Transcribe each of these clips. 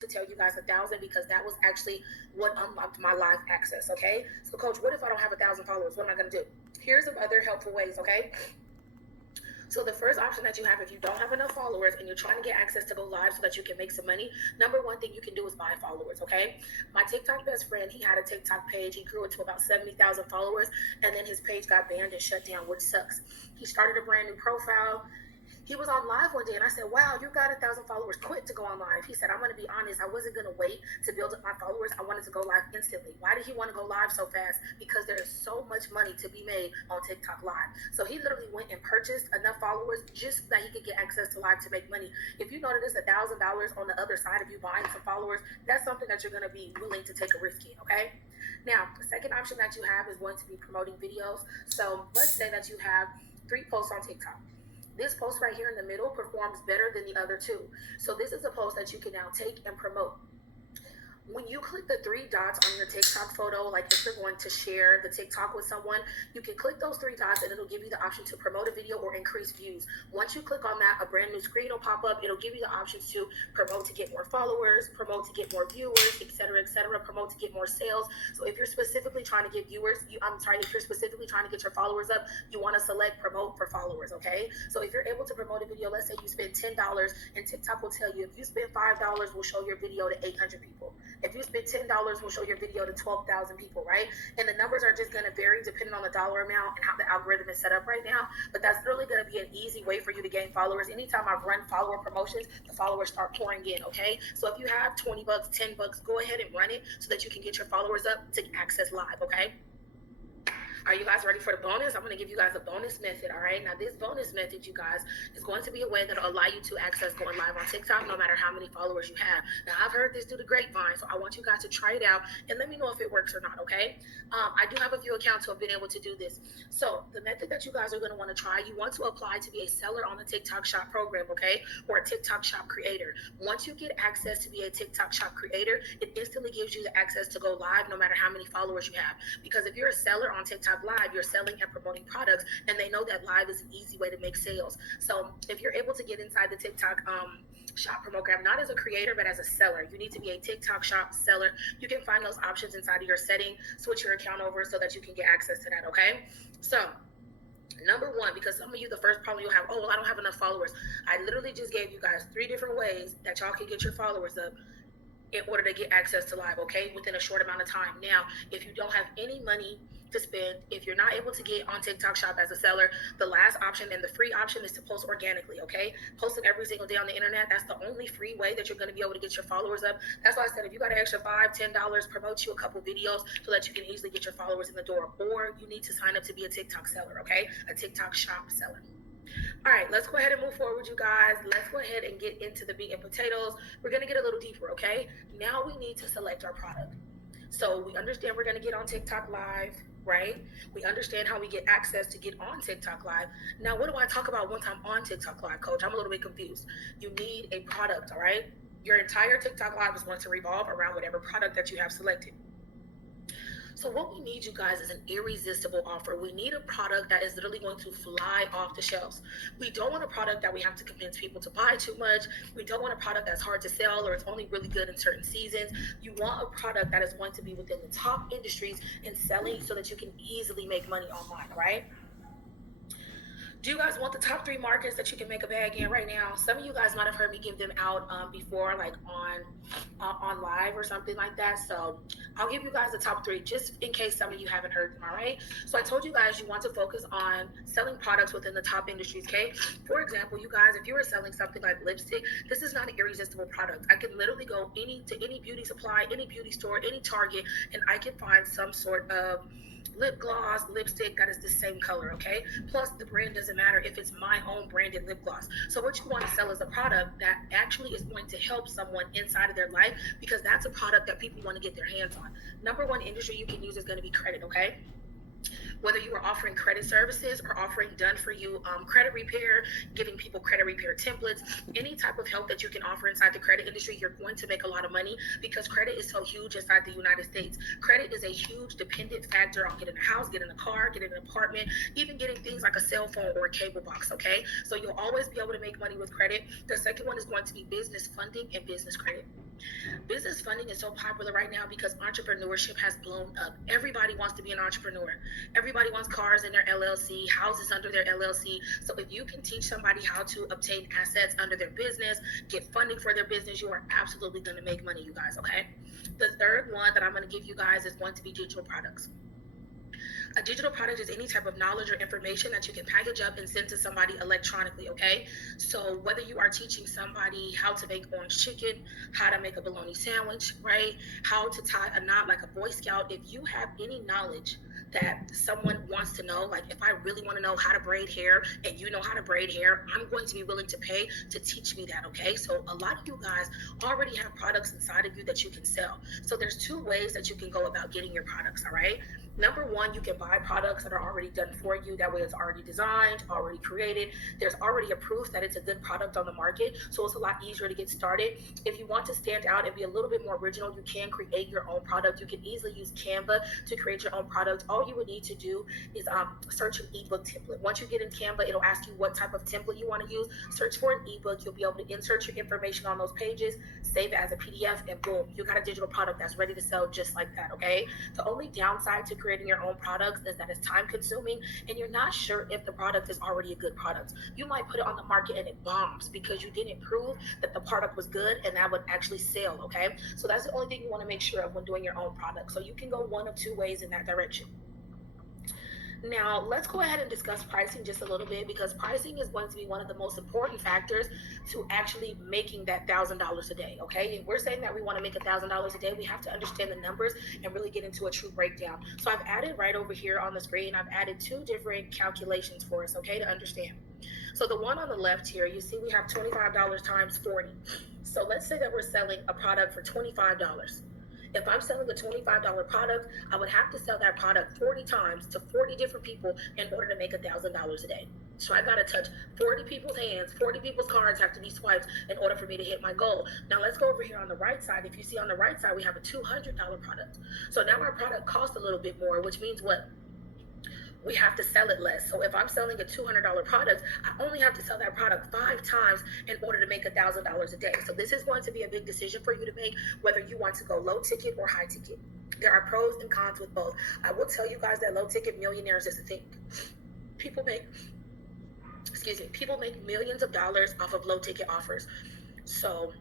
to tell you guys 1,000 because that was actually what unlocked my live access. Okay, so coach, what if I don't have 1,000 followers? What am I going to do? Here's some other helpful ways. Okay, so the first option that you have, if you don't have enough followers and you're trying to get access to go live so that you can make some money, number one thing you can do is buy followers. Okay, my TikTok best friend, he had a TikTok page. He grew it to about 70,000 followers, and then his page got banned and shut down, which sucks. He started a brand new profile. He was on live one day and I said, wow, you got 1,000 followers quick to go on live. He said, I'm going to be honest, I wasn't going to wait to build up my followers. I wanted to go live instantly. Why did he want to go live so fast? Because there is so much money to be made on TikTok live. So he literally went and purchased enough followers just so that he could get access to live to make money. If you know that it's $1,000 on the other side of you buying some followers, that's something that you're going to be willing to take a risk in, okay? Now, the second option that you have is going to be promoting videos. So let's say that you have 3 posts on TikTok. This post right here in the middle performs better than the other 2. So this is a post that you can now take and promote. When you click the 3 dots on your TikTok photo, like if you're going to share the TikTok with someone, you can click those 3 dots and it'll give you the option to promote a video or increase views. Once you click on that, a brand new screen will pop up. It'll give you the options to promote to get more followers, promote to get more viewers, etc., etc., promote to get more sales. So if you're specifically trying to get viewers, if you're specifically trying to get your followers up, you want to select promote for followers, okay? So if you're able to promote a video, let's say you spend $10 and TikTok will tell you if you spend $5, we'll show your video to 800 people. If you spend $10, we'll show your video to 12,000 people, right? And the numbers are just going to vary depending on the dollar amount and how the algorithm is set up right now. But that's really going to be an easy way for you to gain followers. Anytime I've run follower promotions, the followers start pouring in, okay? So if you have 20 bucks, 10 bucks, go ahead and run it so that you can get your followers up to access live, okay? Are you guys ready for the bonus? I'm going to give you guys a bonus method, all right? Now, this bonus method, you guys, is going to be a way that will allow you to access going live on TikTok no matter how many followers you have. Now, I've heard this through the grapevine, so I want you guys to try it out and let me know if it works or not, okay? I do have a few accounts who have been able to do this. So, the method that you guys are going to want to try, you want to apply to be a seller on the TikTok Shop program, okay? Or a TikTok Shop creator. Once you get access to be a TikTok Shop creator, it instantly gives you the access to go live no matter how many followers you have. Because if you're a seller on TikTok Live, you're selling and promoting products, and they know that live is an easy way to make sales. So if you're able to get inside the TikTok shop program, not as a creator, but as a seller, you need to be a TikTok shop seller. You can find those options inside of your setting, switch your account over so that you can get access to that, okay? So number one, because some of you, the first problem you'll have, oh, well, I don't have enough followers. I literally just gave you guys 3 different ways that y'all can get your followers up in order to get access to live, okay, within a short amount of time. Now, if you don't have any money to spend, if you're not able to get on TikTok Shop as a seller, the last option and the free option is to post organically, okay? Post it every single day on the internet. That's the only free way that you're going to be able to get your followers up. That's why I said if you got an extra $5, $10, promote you a couple videos so that you can easily get your followers in the door. Or you need to sign up to be a TikTok seller, okay? A TikTok Shop seller. All right, let's go ahead and move forward, you guys. Let's go ahead and get into the meat and potatoes. We're going to get a little deeper, okay? Now we need to select our product. So we understand we're going to get on TikTok Live, right? We understand how we get access to get on TikTok Live. Now, what do I talk about once I'm on TikTok Live, coach? I'm a little bit confused. You need a product, all right? Your entire TikTok Live is going to revolve around whatever product that you have selected. So what we need, you guys, is an irresistible offer. We need a product that is literally going to fly off the shelves. We don't want a product that we have to convince people to buy too much. We don't want a product that's hard to sell or it's only really good in certain seasons. You want a product that is going to be within the top industries and selling so that you can easily make money online, right? Do you guys want the top 3 markets that you can make a bag in right now? Some of you guys might have heard me give them out before, like on live or something like that. So I'll give you guys the top 3 just in case some of you haven't heard them, all right? So I told you guys you want to focus on selling products within the top industries, okay? For example, you guys, if you were selling something like lipstick, this is not an irresistible product. I can literally go to any beauty supply, any beauty store, any Target, and I can find some sort of lip gloss, lipstick that is the same color, okay? Plus, the brand doesn't matter if it's my own branded lip gloss. So what you want to sell is a product that actually is going to help someone inside of their life because that's a product that people want to get their hands on. Number one industry you can use is going to be credit, okay? Whether you are offering credit services or offering done for you credit repair, giving people credit repair templates, any type of help that you can offer inside the credit industry, you're going to make a lot of money because credit is so huge inside the United States. Credit is a huge dependent factor on getting a house, getting a car, getting an apartment, even getting things like a cell phone or a cable box, okay? So you'll always be able to make money with credit. The second one is going to be business funding and business credit. Business funding is so popular right now because entrepreneurship has blown up. Everybody wants to be an entrepreneur. Everybody wants cars in their LLC, houses under their LLC. So if you can teach somebody how to obtain assets under their business, get funding for their business, you are absolutely going to make money, you guys, okay? The third one that I'm going to give you guys is going to be digital products. A digital product is any type of knowledge or information that you can package up and send to somebody electronically, okay? So whether you are teaching somebody how to make orange chicken, how to make a bologna sandwich, right? How to tie a knot like a Boy Scout, if you have any knowledge that someone wants to know, like if I really want to know how to braid hair and you know how to braid hair, I'm going to be willing to pay to teach me that, okay? So a lot of you guys already have products inside of you that you can sell. So there's two ways that you can go about getting your products, all right? Number one, you can buy products that are already done for you. That way it's already designed, already created. There's already a proof that it's a good product on the market. So it's a lot easier to get started. If you want to stand out and be a little bit more original, you can create your own product. You can easily use Canva to create your own product. All you would need to do is search an ebook template. Once you get in Canva, it'll ask you what type of template you want to use. Search for an ebook. You'll be able to insert your information on those pages, save it as a PDF, and boom, you got a digital product that's ready to sell just like that, okay? The only downside to creating your own products is that it's time consuming and you're not sure if the product is already a good product. You might put it on the market and it bombs because you didn't prove that the product was good and that would actually sell, okay? So that's the only thing you want to make sure of when doing your own product. So you can go one of two ways in that direction. Now, let's go ahead and discuss pricing just a little bit because pricing is going to be one of the most important factors to actually making that $1,000 a day. Okay, if we're saying that we want to make $1,000 a day, we have to understand the numbers and really get into a true breakdown. So I've added right over here on the screen, I've added two different calculations for us, okay, to understand. So the one on the left here, you see we have $25 times 40. So let's say that we're selling a product for $25. If I'm selling a $25 product, I would have to sell that product 40 times to 40 different people in order to make $1,000 a day. So I got to touch 40 people's hands, 40 people's cards have to be swiped in order for me to hit my goal. Now let's go over here on the right side. If you see on the right side, we have a $200 product. So now our product costs a little bit more, which means what? We have to sell it less. So if I'm selling a $200 product, I only have to sell that product 5 times in order to make $1,000 a day. So this is going to be a big decision for you to make, whether you want to go low ticket or high ticket. There are pros and cons with both. I will tell you guys that low ticket millionaires is a thing. People make millions of dollars off of low ticket offers. So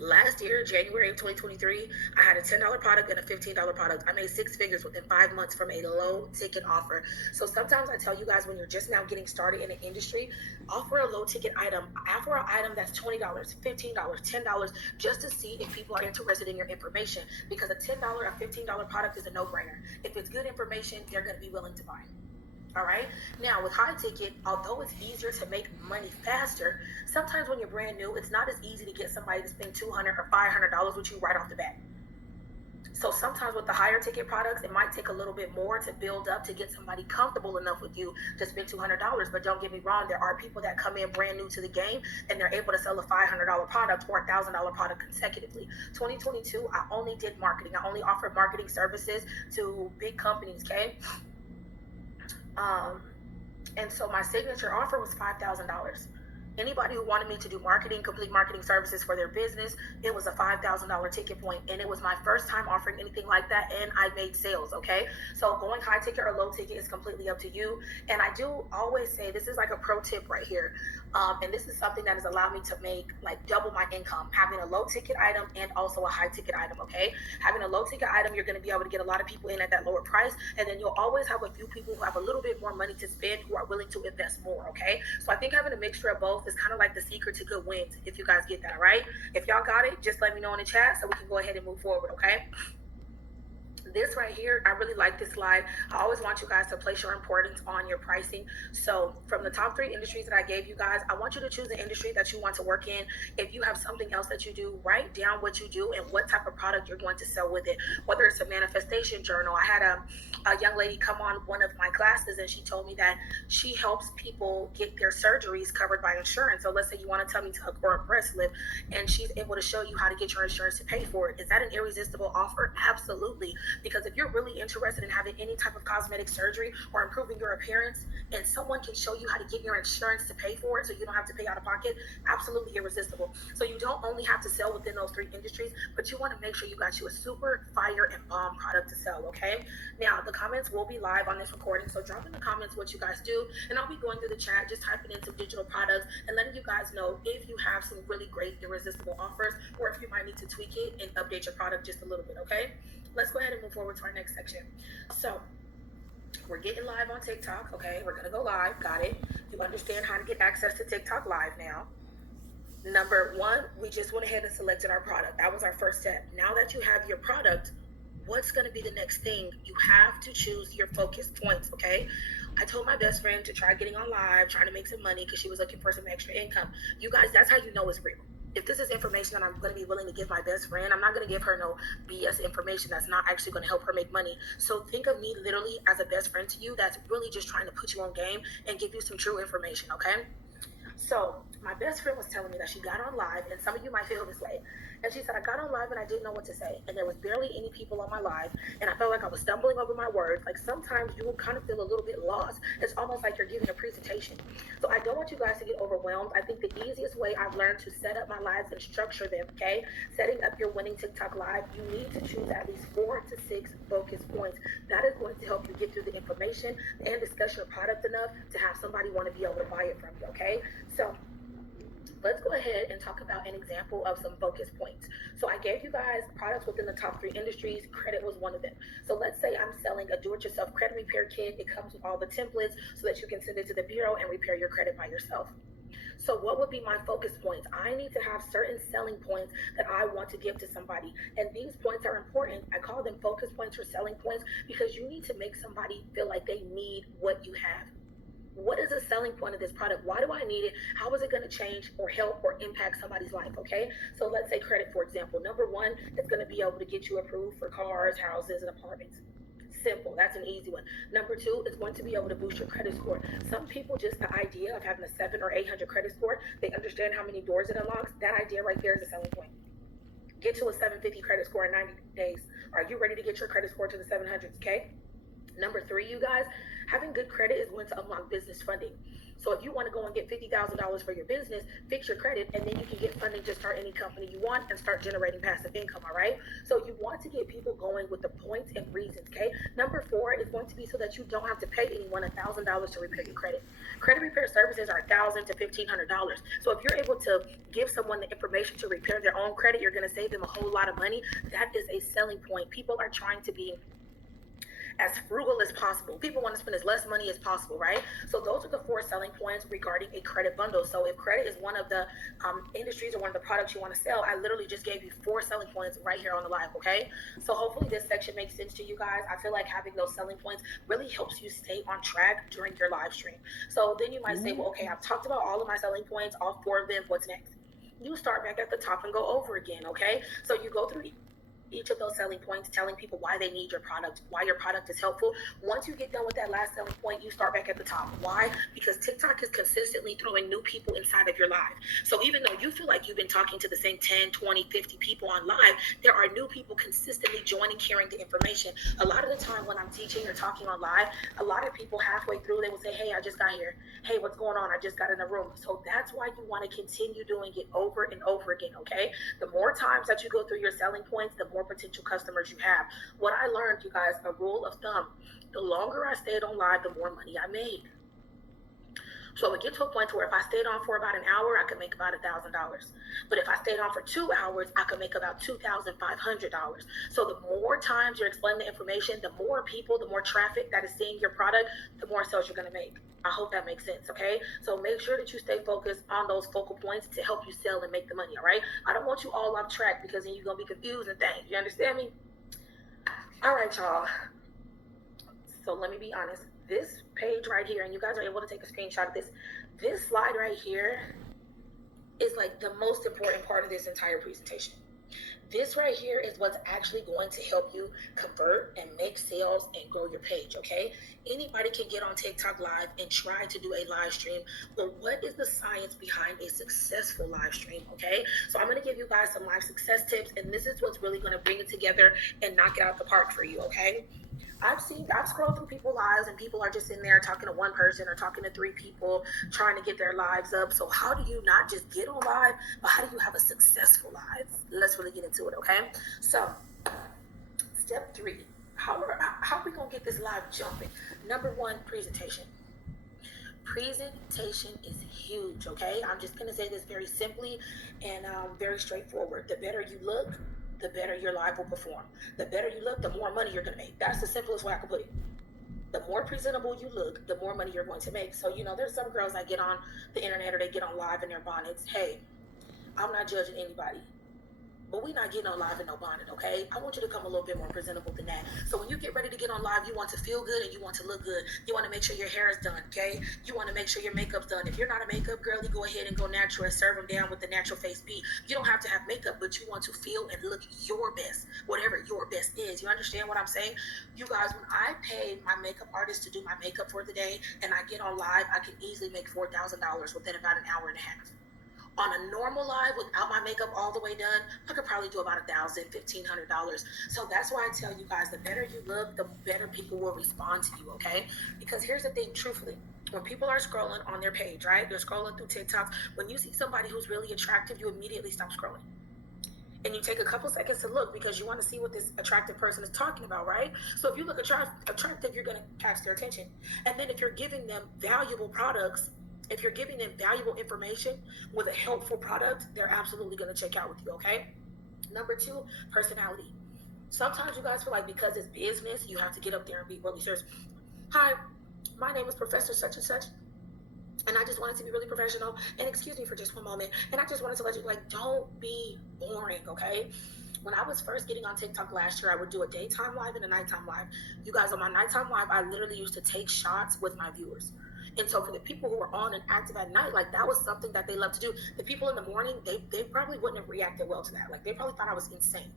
last year, January of 2023, I had a $10 product and a $15 product. I made 6 figures within 5 months from a low ticket offer. So sometimes I tell you guys, when you're just now getting started in an industry, offer a low ticket item. Offer an item that's $20, $15, $10, just to see if people are interested in your information. Because a $10 or $15 product is a no-brainer. If it's good information, they're going to be willing to buy. All right. Now with high ticket, although it's easier to make money faster, sometimes when you're brand new, it's not as easy to get somebody to spend $200 or $500 with you right off the bat. So sometimes with the higher ticket products, it might take a little bit more to build up to get somebody comfortable enough with you to spend $200. But don't get me wrong, there are people that come in brand new to the game and they're able to sell a $500 product or a $1,000 product consecutively. 2022, I only did marketing. I only offered marketing services to big companies, okay? And so my signature offer was $5,000. Anybody who wanted me to do marketing, complete marketing services for their business, it was a $5,000 ticket point, and it was my first time offering anything like that, and I made sales, okay? So going high ticket or low ticket is completely up to you, and I do always say, this is like a pro tip right here, and this is something that has allowed me to make like double my income, having a low ticket item and also a high ticket item, okay? Having a low ticket item, you're gonna be able to get a lot of people in at that lower price, and then you'll always have a few people who have a little bit more money to spend who are willing to invest more, okay? So I think having a mixture of both is kind of like the secret to good wins, if you guys get that, all right? If y'all got it, just let me know in the chat so we can go ahead and move forward, okay? This right here, I really like this slide. I always want you guys to place your importance on your pricing. So from the top 3 industries that I gave you guys, I want you to choose an industry that you want to work in. If you have something else that you do, write down what you do and what type of product you're going to sell with it. Whether it's a manifestation journal. I had a young lady come on one of my classes and she told me that she helps people get their surgeries covered by insurance. So let's say you want a tummy tuck or a breast lift, and she's able to show you how to get your insurance to pay for it. Is that an irresistible offer? Absolutely. Because if you're really interested in having any type of cosmetic surgery or improving your appearance, and someone can show you how to get your insurance to pay for it so you don't have to pay out of pocket, absolutely irresistible. So you don't only have to sell within those 3 industries, but you want to make sure you got you a super fire and bomb product to sell, okay? Now, the comments will be live on this recording, so drop in the comments what you guys do, and I'll be going through the chat, just typing in some digital products and letting you guys know if you have some really great irresistible offers, or if you might need to tweak it and update your product just a little bit, okay? Let's go ahead and move forward to our next section. So, we're getting live on TikTok, okay? We're gonna go live, got it. You understand how to get access to TikTok live now. Number one, we just went ahead and selected our product. That was our first step. Now that you have your product, what's going to be the next thing? You have to choose your focus points, okay? I told my best friend to try getting on live, trying to make some money because she was looking for some extra income. You guys, that's how you know it's real. If this is information that I'm going to be willing to give my best friend, I'm not going to give her no BS information that's not actually going to help her make money. So think of me literally as a best friend to you that's really just trying to put you on game and give you some true information, okay? So my best friend was telling me that she got on live, and some of you might feel this way. And she said, I got on live and I didn't know what to say. And there was barely any people on my live. And I felt like I was stumbling over my words. Like sometimes you will kind of feel a little bit lost. It's almost like you're giving a presentation. So I don't want you guys to get overwhelmed. I think the easiest way I've learned to set up my lives and structure them, okay? Setting up your winning TikTok live, you need to choose at least 4 to 6 focus points. That is going to help you get through the information and discuss your product enough to have somebody want to be able to buy it from you, okay? So let's go ahead and talk about an example of some focus points. So I gave you guys products within the top 3 industries. Credit was one of them. So let's say I'm selling a do-it-yourself credit repair kit. It comes with all the templates so that you can send it to the bureau and repair your credit by yourself. So what would be my focus points? I need to have certain selling points that I want to give to somebody. And these points are important. I call them focus points or selling points because you need to make somebody feel like they need what you have. What is the selling point of this product? Why do I need it? How is it going to change or help or impact somebody's life? Okay. So let's say credit, for example. Number one, it's going to be able to get you approved for cars, houses, and apartments. Simple. That's an easy one. Number two, it's going to be able to boost your credit score. Some people, just the idea of having a 700 or 800 credit score, they understand how many doors it unlocks. That idea right there is a selling point. Get to a 750 credit score in 90 days. Are you ready to get your credit score to the 700s? Okay. Number three, you guys, having good credit is going to unlock business funding. So if you want to go and get $50,000 for your business, fix your credit, and then you can get funding to start any company you want and start generating passive income, all right? So you want to get people going with the points and reasons, okay? Number four is going to be so that you don't have to pay anyone $1,000 to repair your credit. Credit repair services are $1,000 to $1,500. So if you're able to give someone the information to repair their own credit, you're going to save them a whole lot of money. That is a selling point. People are trying to be as frugal as possible. People want to spend as less money as possible, right? So those are the 4 selling points regarding a credit bundle. So if credit is one of the industries or one of the products you want to sell, I literally just gave you 4 selling points right here on the live, okay? So hopefully this section makes sense to you guys. I feel like having those selling points really helps you stay on track during your live stream. So then you might say, well, okay, I've talked about all of my selling points, all 4 of them, what's next? You start back at the top and go over again, okay? So you go through each of those selling points, telling people why they need your product, why your product is helpful. Once you get done with that last selling point, you start back at the top. Why? Because TikTok is consistently throwing new people inside of your live. So even though you feel like you've been talking to the same 10, 20, 50 people on live, there are new people consistently joining, carrying the information. A lot of the time when I'm teaching or talking on live, a lot of people halfway through, they will say, hey, I just got here. Hey, what's going on? I just got in the room. So that's why you want to continue doing it over and over again, okay? The more times that you go through your selling points, the more potential customers you have. What I learned, you guys, a rule of thumb, the longer I stayed on live, the more money I made. So it would get to a point where if I stayed on for about an hour, I could make about $1,000. But if I stayed on for 2 hours, I could make about $2,500. So the more times you're explaining the information, the more people, the more traffic that is seeing your product, the more sales you're going to make. I hope that makes sense, okay? So make sure that you stay focused on those focal points to help you sell and make the money, all right? I don't want you all off track because then you're going to be confused and things. You understand me? All right, y'all. So let me be honest. This page right here, and you guys are able to take a screenshot of this slide right here is like the most important part of this entire presentation. This right here is what's actually going to help you convert and make sales and grow your page, okay? Anybody can get on TikTok live and try to do a live stream, but what is the science behind a successful live stream, okay? So I'm going to give you guys some live success tips, and this is what's really going to bring it together and knock it out the park for you, okay? I've scrolled through people's lives, and people are just in there talking to one person or talking to three people trying to get their lives up. So how do you not just get on live, but how do you have a successful live? Let's really get into it, okay? So step 3, how are we gonna get this live jumping? Number 1, presentation. Presentation is huge, okay? I'm just gonna say this very simply and very straightforward. The better you look, the better your live will perform. The better you look, the more money you're gonna make. That's the simplest way I can put it. The more presentable you look, the more money you're going to make. So, there's some girls that get on the internet or they get on live in their bonnets. Hey, I'm not judging anybody, but we're not getting on live in no bonnet, okay? I want you to come a little bit more presentable than that. So when you get ready to get on live, you want to feel good and you want to look good. You want to make sure your hair is done, okay? You want to make sure your makeup's done. If you're not a makeup girl, you go ahead and go natural and serve them down with the natural face beat. You don't have to have makeup, but you want to feel and look your best, whatever your best is. You understand what I'm saying? You guys, when I pay my makeup artist to do my makeup for the day and I get on live, I can easily make $4,000 within about an hour and a half. On a normal live without my makeup all the way done, I could probably do about $1,000, $1,500. So that's why I tell you guys, the better you look, the better people will respond to you, okay? Because here's the thing, truthfully, when people are scrolling on their page, right? They're scrolling through TikToks. When you see somebody who's really attractive, you immediately stop scrolling. And you take a couple seconds to look because you want to see what this attractive person is talking about, right? So if you look attractive, you're going to catch their attention. And then if you're giving them valuable products, if you're giving them valuable information with a helpful product, they're absolutely going to check out with you, okay? Number 2, personality. Sometimes you guys feel like because it's business, you have to get up there and be really serious. Hi, my name is Professor such and such, and I just wanted to be really professional. And excuse me for just one moment. And I just wanted to let you, don't be boring, okay? When I was first getting on TikTok last year, I would do a daytime live and a nighttime live. You guys, on my nighttime live, I literally used to take shots with my viewers. And so for the people who were on and active at night, that was something that they loved to do. The people in the morning, they probably wouldn't have reacted well to that. They probably thought I was insane.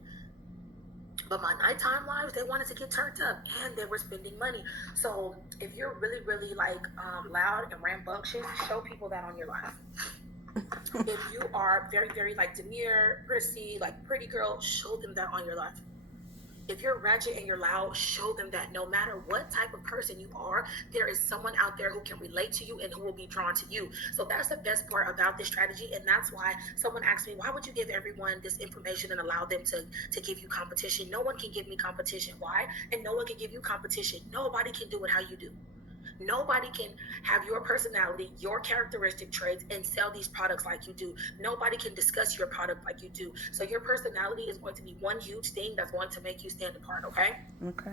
But my nighttime lives, they wanted to get turned up and they were spending money. So if you're really, really loud and rambunctious, show people that on your live. If you are very, very demure, prissy, pretty girl, show them that on your live. If you're ratchet and you're loud, show them that no matter what type of person you are, there is someone out there who can relate to you and who will be drawn to you. So that's the best part about this strategy. And that's why someone asked me, why would you give everyone this information and allow them to give you competition? No one can give me competition. Why? And no one can give you competition. Nobody can do it how you do. Nobody can have your personality, your characteristic traits, and sell these products like you do. Nobody can discuss your product like you do. So your personality is going to be one huge thing that's going to make you stand apart, okay? Okay.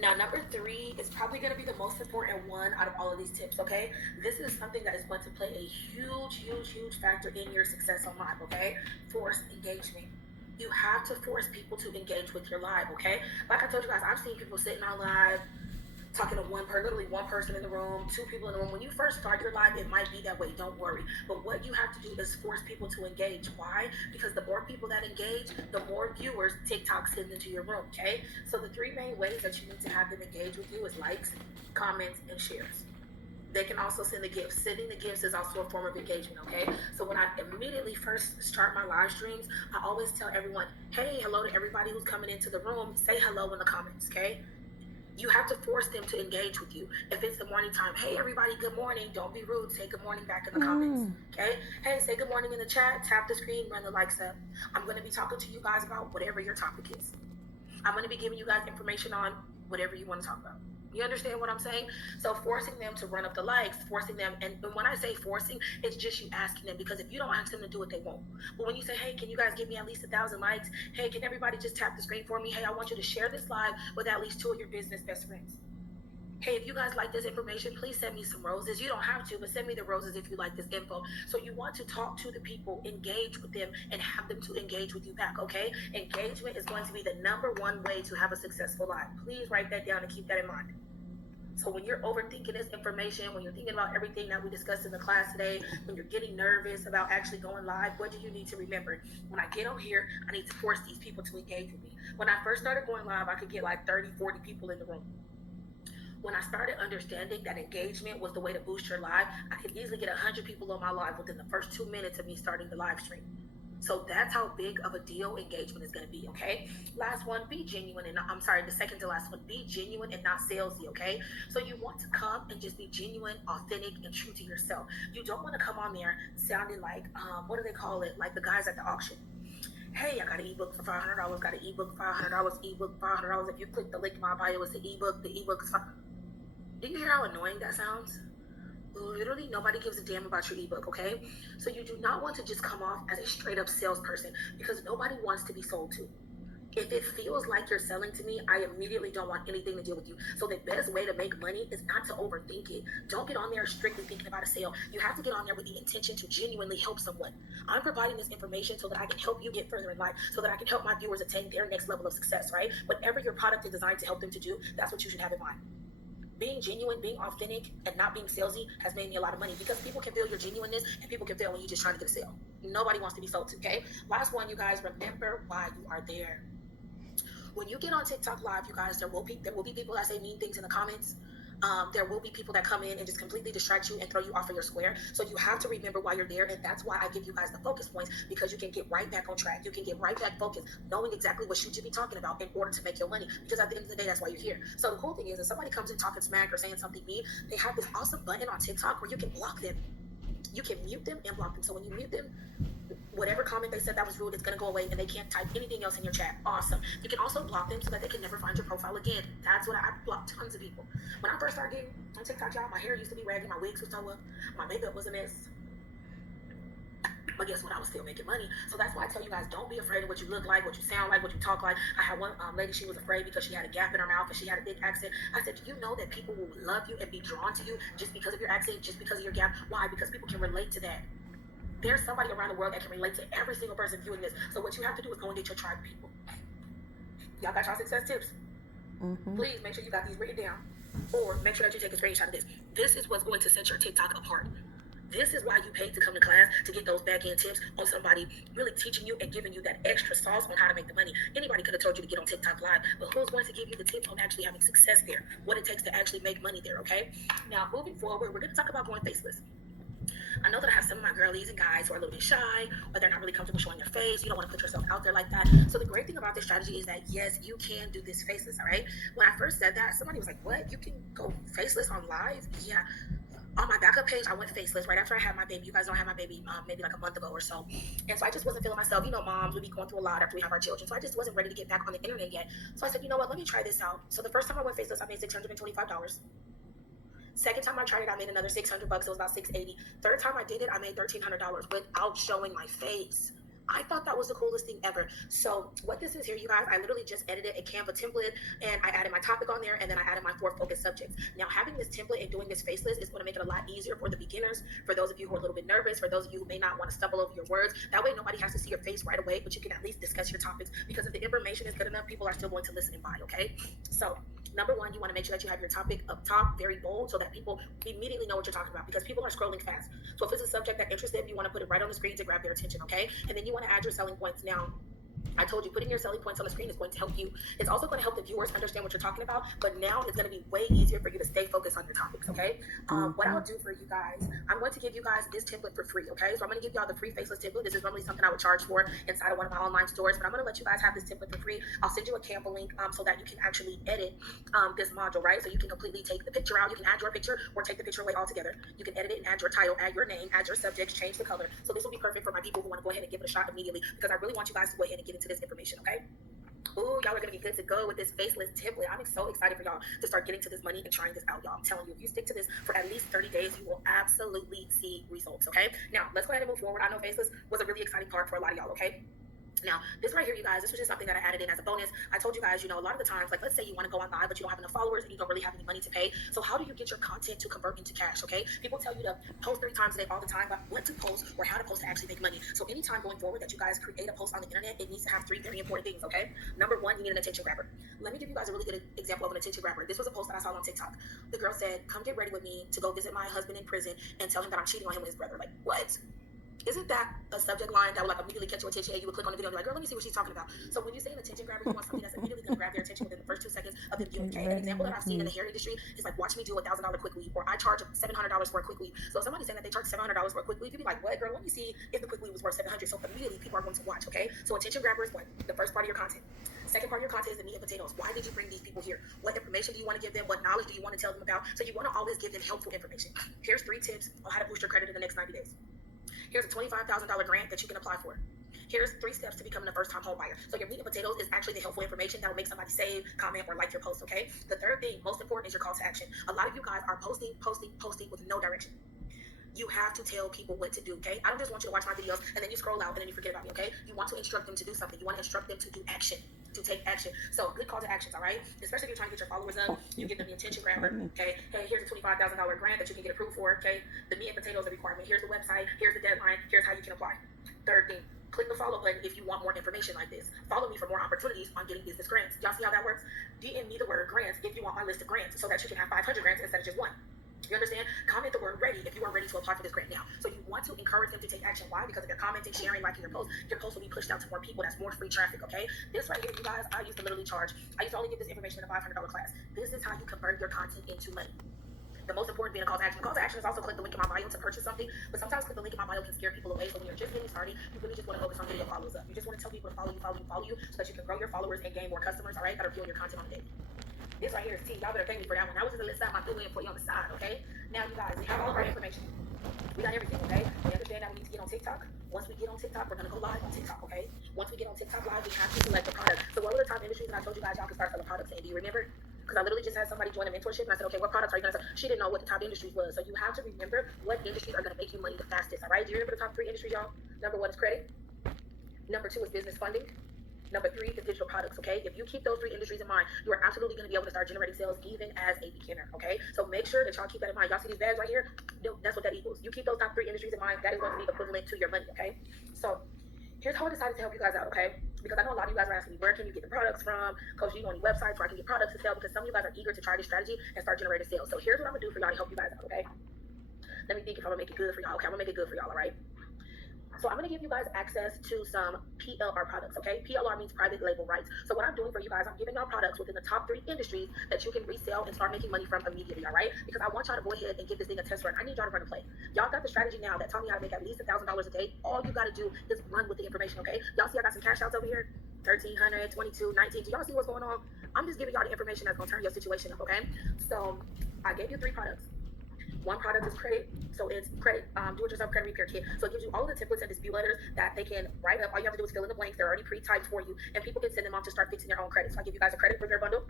Now, number 3 is probably going to be the most important one out of all of these tips, okay? This is something that is going to play a huge, huge, huge factor in your success on live, okay? Force engagement. You have to force people to engage with your live, okay? Like I told you guys, I've seen people sitting on live, talking to literally one person in the room, 2 people in the room. When you first start your live, it might be that way. Don't worry. But what you have to do is force people to engage. Why? Because the more people that engage, the more viewers TikTok sends into your room, okay? So the 3 main ways that you need to have them engage with you is likes, comments, and shares. They can also send the gifts. Sending the gifts is also a form of engagement, okay? So when I immediately first start my live streams, I always tell everyone, hey, hello to everybody who's coming into the room. Say hello in the comments, okay? You have to force them to engage with you. If it's the morning time, hey everybody, good morning. Don't be rude. Say good morning back in the comments. Okay? Hey, say good morning in the chat. Tap the screen, run the likes up. I'm going to be talking to you guys about whatever your topic is. I'm going to be giving you guys information on whatever you want to talk about. You understand what I'm saying? So forcing them to run up the likes, forcing them, and when I say forcing, it's just you asking them, because if you don't ask them to do it, they won't. But when you say, hey, can you guys give me at least 1,000 likes? Hey, can everybody just tap the screen for me? Hey, I want you to share this live with at least 2 of your business best friends. Hey, if you guys like this information, please send me some roses. You don't have to, but send me the roses if you like this info. So you want to talk to the people, engage with them, and have them to engage with you back, okay? Engagement is going to be the number 1 way to have a successful life. Please write that down and keep that in mind. So when you're overthinking this information, when you're thinking about everything that we discussed in the class today, when you're getting nervous about actually going live, what do you need to remember? When I get on here, I need to force these people to engage with me. When I first started going live, I could get like 30, 40 people in the room. When I started understanding that engagement was the way to boost your live, I could easily get 100 people on my live within the first 2 minutes of me starting the live stream. So that's how big of a deal engagement is going to be, okay? Last one, be genuine. And I'm sorry, the second to last one, be genuine and not salesy, okay? So you want to come and just be genuine, authentic, and true to yourself. You don't want to come on there sounding like, what do they call it? Like the guys at the auction. Hey, I got an ebook for $500, got an ebook for $500, ebook $500. If you click the link in my bio, it's the ebook is $500. Do you hear how annoying that sounds? Literally nobody gives a damn about your ebook, okay? So you do not want to just come off as a straight up salesperson because nobody wants to be sold to. If it feels like you're selling to me, I immediately don't want anything to do with you. So the best way to make money is not to overthink it. Don't get on there strictly thinking about a sale. You have to get on there with the intention to genuinely help someone. I'm providing this information so that I can help you get further in life, so that I can help my viewers attain their next level of success, right? Whatever your product is designed to help them to do, that's what you should have in mind. Being genuine, being authentic, and not being salesy has made me a lot of money because people can feel your genuineness and people can feel when you're just trying to get a sale. Nobody wants to be sold to, okay? Last one, you guys, remember why you are there. When you get on TikTok live, you guys, there will be people that say mean things in the comments. There will be people that come in and just completely distract you and throw you off of your square. So you have to remember why you're there, and that's why I give you guys the focus points, because you can get right back on track. You can get right back focused, knowing exactly what you should be talking about in order to make your money, because at the end of the day, that's why you're here. So the cool thing is, if somebody comes in talking smack or saying something mean, they have this awesome button on TikTok where you can block them. You can mute them and block them. So when you mute them, whatever comment they said that was rude, it's going to go away and they can't type anything else in your chat. Awesome. You can also block them so that they can never find your profile again. That's what I blocked tons of people. When I first started getting on TikTok, y'all, my hair used to be raggedy, my wigs was so up, my makeup was a mess. But guess what? I was still making money. So that's why I tell you guys, don't be afraid of what you look like, what you sound like, what you talk like. I had one lady, she was afraid because she had a gap in her mouth and she had a big accent. I said, do you know that people will love you and be drawn to you just because of your accent, just because of your gap? Why? Because people can relate to that. There's somebody around the world that can relate to every single person viewing this. So what you have to do is go and get your tribe of people. Y'all got y'all success tips? Please make sure you got these written down, or make sure that you take a screenshot of this. This is what's going to set your TikTok apart. This is why you paid to come to class, to get those back end tips on somebody really teaching you and giving you that extra sauce on how to make the money. Anybody could have told you to get on TikTok Live, but who's going to give you the tips on actually having success there? What it takes to actually make money there, okay? Now, moving forward, we're going to talk about going faceless. I know that I have some of my girlies and guys who are a little bit shy, or they're not really comfortable showing their face. You don't want to put yourself out there like that. So the great thing about this strategy is that, yes, you can do this faceless, all right? When I first said that, somebody was like, what? You can go faceless on live? Yeah. On my backup page, I went faceless right after I had my baby. You guys don't have my baby maybe like a month ago or so. And so I just wasn't feeling myself. You know, moms, we be going through a lot after we have our children. So I just wasn't ready to get back on the internet yet. So I said, you know what, let me try this out. So the first time I went faceless, I made $625. Second time I tried it, I made another $600. It was about $680. Third time I did it, I made $1,300 without showing my face. I thought that was the coolest thing ever. So what this is here, you guys, I literally just edited a Canva template and I added my topic on there, and then I added my 4 focus subjects. Now, having this template and doing this faceless is going to make it a lot easier for the beginners, for those of you who are a little bit nervous, for those of you who may not want to stumble over your words. That way nobody has to see your face right away, but you can at least discuss your topics, because if the information is good enough, people are still going to listen and buy, okay? So number one, you want to make sure that you have your topic up top, very bold, so that people immediately know what you're talking about, because people are scrolling fast. So if it's a subject that interests them, you want to put it right on the screen to grab their attention, okay? And then you want to add your selling points. Now, I told you, putting your selling points on the screen is going to help you. It's also going to help the viewers understand what you're talking about, but now it's going to be way easier for you to stay focused on your topics, okay? What I'll do for you guys, I'm going to give you guys this template for free, okay? So I'm going to give y'all the free faceless template. This is normally something I would charge for inside of one of my online stores, but I'm going to let you guys have this template for free. I'll send you a Canva link so that you can actually edit this module, right? So you can completely take the picture out. You can add your picture or take the picture away altogether. You can edit it and add your title, add your name, add your subjects, change the color. So this will be perfect for my people who want to go ahead and give it a shot immediately, because I really want you guys to go ahead and get into this information, okay? Ooh, y'all are going to be good to go with this faceless template. I'm so excited for y'all to start getting to this money and trying this out, y'all. I'm telling you, if you stick to this for at least 30 days, you will absolutely see results, okay? Now, let's go ahead and move forward. I know faceless was a really exciting part for a lot of y'all, okay? Now, this right here, you guys, this was just something that I added in as a bonus. I told you guys, a lot of the times, like let's say you want to go on live, but you don't have enough followers and you don't really have any money to pay. So how do you get your content to convert into cash, okay? People tell you to post 3 times a day all the time, but what to post or how to post to actually make money. So anytime going forward that you guys create a post on the internet, it needs to have 3 very important things, okay? Number 1, you need an attention grabber. Let me give you guys a really good example of an attention grabber. This was a post that I saw on TikTok. The girl said, come get ready with me to go visit my husband in prison and tell him that I'm cheating on him with his brother. Like, what? Isn't that a subject line that would like immediately catch your attention and you would click on the video and be like, girl, let me see what she's talking about. So when you say an attention grabber, you want something that's immediately going to grab their attention within the first 2 seconds of them viewing. Okay, an example that I've seen in the hair industry is like, watch me do $1,000 quick weave, or I charge $700 for a quick weave. So if somebody's saying that they charge $700 for a quick weave, you'd be like, what, girl, let me see if the quick weave was worth $700. So immediately people are going to watch. Okay, so attention grabber is what? The first part of your content. Second part of your content is the meat and potatoes. Why did you bring these people here? What information do you want to give them? What knowledge do you want to tell them about? So you want to always give them helpful information. Here's 3 tips on how to boost your credit in the next 90 days. Here's a $25,000 grant that you can apply for. Here's 3 steps to becoming a first-time home buyer. So your meat and potatoes is actually the helpful information that will make somebody save, comment, or like your post, okay? The third thing, most important, is your call to action. A lot of you guys are posting with no direction. You have to tell people what to do, okay? I don't just want you to watch my videos and then you scroll out and then you forget about me, okay? You want to instruct them to do something. You want to instruct them to do action, to take action. So good call to actions, all right? Especially if you're trying to get your followers up, you give them the attention grabber, okay? Hey, here's a $25,000 grant that you can get approved for, okay? The meat and potatoes, the requirement. Here's the website. Here's the deadline. Here's how you can apply. Third thing, click the follow button if you want more information like this. Follow me for more opportunities on getting business grants. Y'all see how that works? DM me the word grants if you want my list of grants so that you can have 500 grants instead of just 1. You understand? Comment the word ready if you are ready to apply for this grant now. So you want to encourage them to take action. Why? Because if you're commenting, sharing, liking your post will be pushed out to more people. That's more free traffic, okay? This right here, you guys, I used to literally charge. I used to only give this information in a $500 class. This is how you convert your content into money. The most important being a call to action. The call to action is also click the link in my bio to purchase something, but sometimes click the link in my bio can scare people away. So when you're just getting started, you really just want to focus on getting your followers up. You just want to tell people to follow you so that you can grow your followers and gain more customers, all right, that are viewing your content on the day. This right here is T. Y'all better thank me for that one. That was just a list time I threw in for you on the side, okay? Now, you guys, we have all of our information. We got everything, okay? We understand that we need to get on TikTok. Once we get on TikTok, we're going to go live on TikTok, okay? Once we get on TikTok live, we have to select the product. So what were the top industries that I told you guys y'all can start selling products in? Do you remember? Because I literally just had somebody join a mentorship and I said, okay, what products are you going to sell? She didn't know what the top industries was. So you have to remember what industries are going to make you money the fastest, all right? Do you remember the top 3 industries, y'all? Number 1 is credit. Number 2 is business funding. Number 3 is digital products, okay? If you keep those 3 industries in mind, you are absolutely going to be able to start generating sales even as a beginner, okay? So make sure that y'all keep that in mind. Y'all see these bags right here? That's what that equals. You keep those top 3 industries in mind, that is going to be equivalent to your money, okay? So here's how I decided to help you guys out, okay? Because I know a lot of you guys are asking me, where can you get the products from? Coach, do you know any websites where I can get products to sell? Because some of you guys are eager to try this strategy and start generating sales. So here's what I'm going to do for y'all to help you guys out, okay? Let me think if I'm going to make it good for y'all. Okay, I'm going to make it good for y'all, all right? So I'm going to give you guys access to some PLR products, okay? PLR means private label rights. So what I'm doing for you guys, I'm giving y'all products within the top 3 industries that you can resell and start making money from immediately, all right? Because I want y'all to go ahead and give this thing a test run. I need y'all to run a play. Y'all got the strategy now that taught me how to make at least $1,000 a day. All you got to do is run with the information, okay? Y'all see I got some cash outs over here? 1,300, 22, 19. Do y'all see what's going on? I'm just giving y'all the information that's going to turn your situation up, okay? So I gave you 3 products. 1 product is credit, so it's credit, do-it-yourself credit repair kit. So it gives you all the templates and dispute letters that they can write up. All you have to do is fill in the blanks. They're already pre-typed for you, and people can send them off to start fixing their own credit. So I give you guys a credit repair bundle.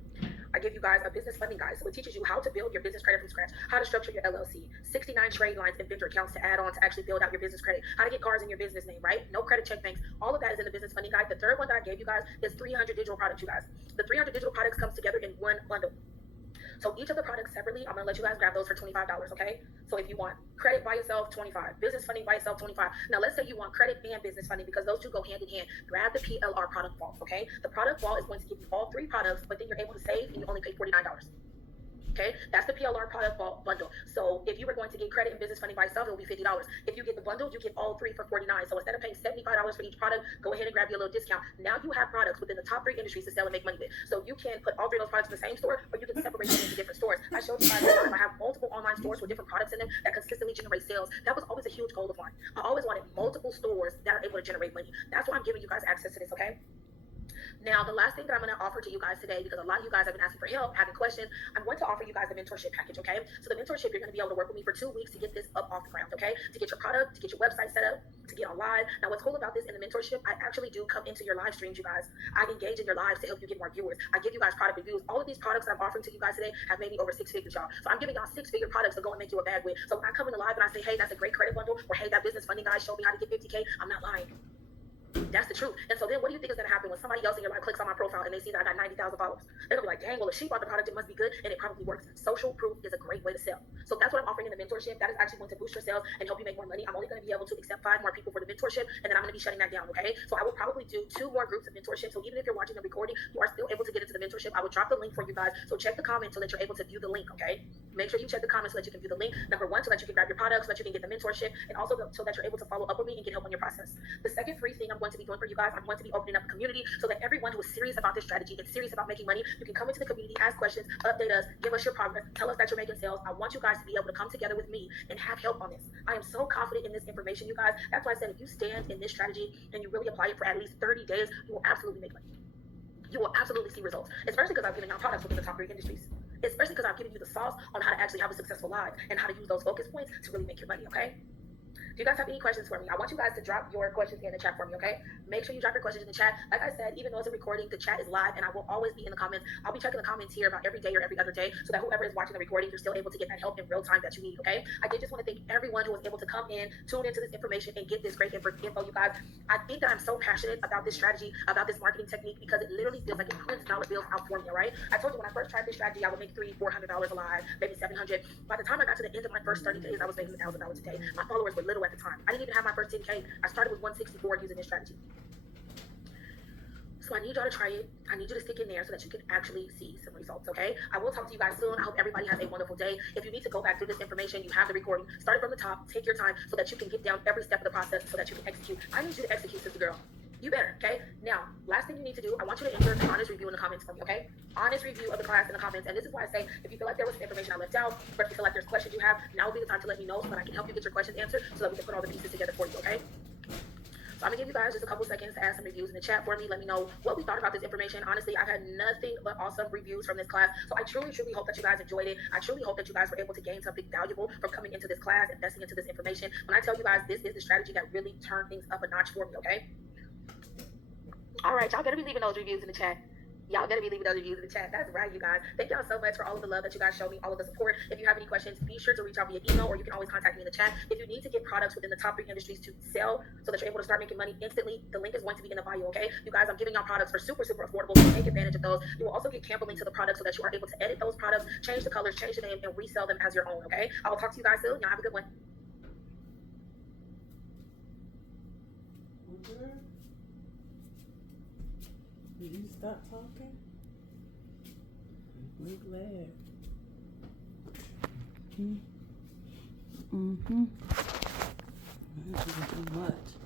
I give you guys a business funding guide. So it teaches you how to build your business credit from scratch, how to structure your LLC, 69 trade lines and vendor accounts to add on to actually build out your business credit, how to get cars in your business name, right? No credit check banks. All of that is in the business funding guide. The third one that I gave you guys is 300 digital products, you guys. The 300 digital products comes together in 1 bundle. So each of the products separately, I'm going to let you guys grab those for $25, okay? So if you want credit by yourself, $25. Business funding by yourself, $25. Now let's say you want credit and business funding because those 2 go hand in hand. Grab the PLR product vault, okay? The product vault is going to give you all 3 products, but then you're able to save and you only pay $49. Okay, that's the PLR product vault bundle. So if you were going to get credit and business funding by yourself, it will be $50. If you get the bundle, you get all 3 for $49. So instead of paying $75 for each product, go ahead and grab your little discount. Now you have products within the top 3 industries to sell and make money with. So you can put all 3 of those products in the same store, or you can separate them into different stores. I showed you guys I have multiple online stores with different products in them that consistently generate sales. That was always a huge goal of mine. I always wanted multiple stores that are able to generate money. That's why I'm giving you guys access to this, okay? Now, the last thing that I'm going to offer to you guys today, because a lot of you guys have been asking for help, having questions, I'm going to offer you guys a mentorship package, okay? So the mentorship, you're going to be able to work with me for 2 weeks to get this up off the ground, okay? To get your product, to get your website set up, to get on live. Now, what's cool about this in the mentorship, I actually do come into your live streams, you guys. I engage in your lives to help you get more viewers. I give you guys product reviews. All of these products that I'm offering to you guys today have made me over 6 figures, y'all. So I'm giving y'all 6-figure products to go and make you a bag with. So when I come in the live and I say, hey, that's a great credit bundle, or hey, that business funding guy showed me how to get 50K, I'm not lying. That's the truth. And so then what do you think is going to happen when somebody else in your life clicks on my profile and they see that I got 90,000 followers? They're going to be like, dang, well, if she bought the product, it must be good, and it probably works. Social proof is a great way to sell. So that's what I'm offering in the mentorship. That is actually going to boost your sales and help you make more money. I'm only going to be able to accept 5 more people for the mentorship, and then I'm going to be shutting that down, okay? So I will probably do 2 more groups of mentorship. So even if you're watching the recording, you are still able to get into the mentorship. I will drop the link for you guys. So check the comments so that you're able to view the link, okay? Make sure you check the comments so that you can view the link. Number 1, so that you can grab your products, so that you can get the mentorship, and also so that you're able to follow up with me and get help on your process. The second free thing I'm going to be doing for you guys, I'm going to be opening up a community so that everyone who is serious about this strategy and serious about making money, you can come into the community, ask questions, update us, give us your progress, tell us that you're making sales. I want you guys to be able to come together with me and have help on this. I am so confident in this information, you guys. That's why I said if you stand in this strategy and you really apply it for at least 30 days, you will absolutely make money. You will absolutely see results, especially because I've given out products within the top 3 industries. Especially because I've given you the sauce on how to actually have a successful life and how to use those focus points to really make your money, okay? Do you guys have any questions for me? I want you guys to drop your questions in the chat for me, okay? Make sure you drop your questions in the chat. Like I said, even though it's a recording, the chat is live, and I will always be in the comments. I'll be checking the comments here about every day or every other day so that whoever is watching the recording, you're still able to get that help in real time that you need, okay? I did just want to thank everyone who was able to come in, tune into this information, and get this great info, you guys. I think that I'm so passionate about this strategy, about this marketing technique, because it literally feels like it prints dollar bills out for me, all right? I told you when I first tried this strategy, I would make $300-400 a live, maybe $700. By the time I got to the end of my first 30 days, I was making $1,000 a day. My followers were little at the time. I didn't even have my first 10K. I started with 164 using this strategy. So I need y'all to try it. I need you to stick in there so that you can actually see some results, okay? I will talk to you guys soon. I hope everybody has a wonderful day. If you need to go back through this information, you have the recording. Start it from the top. Take your time so that you can get down every step of the process so that you can execute. I need you to execute, sister girl. You better, okay? Now, last thing you need to do, I want you to enter an honest review in the comments for me, okay? Honest review of the class in the comments. And this is why I say, if you feel like there was information I left out, or if you feel like there's questions you have, now would be the time to let me know so that I can help you get your questions answered so that we can put all the pieces together for you, okay? So I'm gonna give you guys just a couple seconds to add some reviews in the chat for me. Let me know what we thought about this information. Honestly, I've had nothing but awesome reviews from this class. So I truly, truly hope that you guys enjoyed it. I truly hope that you guys were able to gain something valuable from coming into this class, investing into this information. When I tell you guys, this is the strategy that really turned things up a notch for me, okay? All right, y'all better be leaving those reviews in the chat. Y'all better be leaving those reviews in the chat. That's right, you guys. Thank y'all so much for all of the love that you guys show me, all of the support. If you have any questions, be sure to reach out via email, or you can always contact me in the chat. If you need to get products within the top 3 industries to sell so that you're able to start making money instantly, the link is going to be in the bio, okay? You guys, I'm giving y'all products for super, super affordable. So take advantage of those. You will also get Canva links to the products so that you are able to edit those products, change the colors, change the name, and resell them as your own, okay? I will talk to you guys soon. Y'all have a good one. Did you stop talking? We're glad. Mm-hmm. I didn't do much.